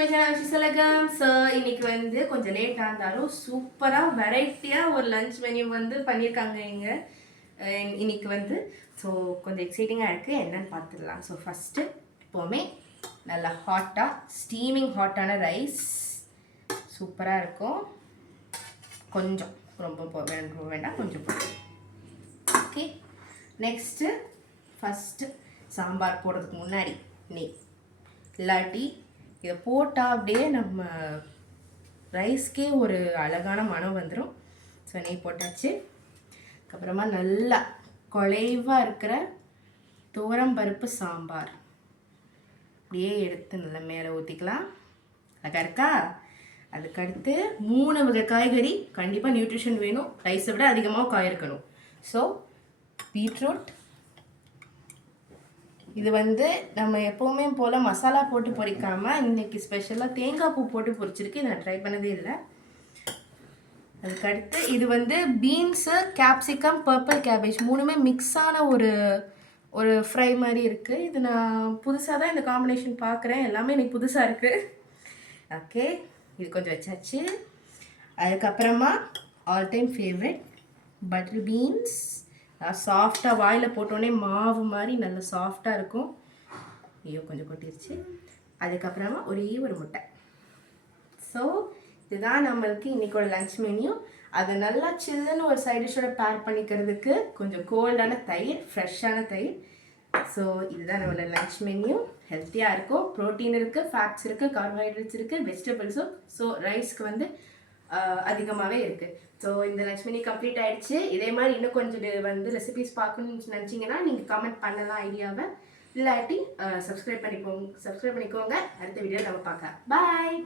My channel விஷுவலகம். So இன்னைக்கு வந்து கொஞ்சம் லேட்டாக இருந்தாலும் சூப்பராக வெரைட்டியாக ஒரு லஞ்ச் மெனு வந்து பண்ணியிருக்காங்க இங்கே இன்னைக்கு வந்து. ஸோ கொஞ்சம் எக்ஸைட்டிங்காக இருக்குது, என்னன்னு பார்த்துடலாம். ஸோ ஃபஸ்ட்டு எப்போவுமே நல்லா ஹாட்டாக ஸ்டீமிங் ஹாட்டான ரைஸ் சூப்பராக இருக்கும். கொஞ்சம் ரொம்ப வேண்டாம், கொஞ்சம் போதும். ஓகே, நெக்ஸ்ட்டு ஃபஸ்ட்டு சாம்பார் போடுறதுக்கு முன்னாடி நெய், இல்லாட்டி இதை போட்டால் அப்படியே நம்ம ரைஸ்க்கே ஒரு அழகான மனம் வந்துடும். ஸோ நெய் போட்டாச்சு. அதுக்கப்புறமா நல்லா குழைவாக இருக்கிற துவரம்பருப்பு சாம்பார் அப்படியே எடுத்து நல்லா மேலே ஊற்றிக்கலாம். அழகாக இருக்கா? அதுக்கடுத்து 3 வகை காய்கறி கண்டிப்பாக நியூட்ரிஷன் வேணும். ரைஸை விட அதிகமாக காய் இருக்கணும். ஸோ பீட்ரூட், இது வந்து நம்ம எப்போவுமே போல் மசாலா போட்டு பொரிக்காமல் இன்றைக்கி ஸ்பெஷலாக தேங்காய் பூ போட்டு பொரிச்சிருக்கு. இதை நான் ட்ரை பண்ணதே இல்லை. அதுக்கடுத்து இது வந்து பீன்ஸு, கேப்சிகம், பர்பிள் கேபேஜ் மூணுமே மிக்ஸான ஒரு ஃப்ரை மாதிரி இருக்குது. இது நான் புதுசாக தான் இந்த காம்பினேஷன் பார்க்குறேன். எல்லாமே எனக்கு புதுசாக இருக்குது. ஓகே, இது கொஞ்சம் வச்சாச்சு. அதுக்கப்புறமா all time favourite butter beans. சாஃப்டாக வாயில் போட்டோன்னே மாவு மாதிரி நல்ல சாஃப்டாக இருக்கும். ஐயோ கொஞ்சம் கொட்டிருச்சு. அதுக்கப்புறமா ஒரே ஒரு முட்டை. ஸோ இதுதான் நம்மளுக்கு இன்றைக்கோட லன்ச் மெனியூ. அது நல்லா சில்லுன்னு ஒரு சைட் டிஷ்ஷோட பேர் பண்ணிக்கிறதுக்கு கொஞ்சம் கோல்டான தயிர், ஃப்ரெஷ்ஷான தயிர். ஸோ இதுதான் நம்மளோட லன்ச் மெனியூ. ஹெல்த்தியாக இருக்கும், ப்ரோட்டீன் இருக்குது, ஃபேட்ஸ் இருக்குது, கார்போஹைட்ரேட்ஸ் இருக்குது, வெஜிடபிள்ஸும் ஸோ ரைஸ்க்கு வந்து அதிகமாகவே இருக்குது. ஸோ இந்த லன்ச் மெனு கம்ப்ளீட் ஆகிடுச்சு. இதே மாதிரி இன்னும் கொஞ்சம் வந்து ரெசிபிஸ் பார்க்கணுன்னு நினச்சிங்கன்னா நீங்கள் கமெண்ட் பண்ணலாம் ஐடியாவை. இல்லாட்டி சப்ஸ்கிரைப் பண்ணிக்கோங்க. அடுத்த வீடியோ நம்ம பார்க்கலாம். பாய்.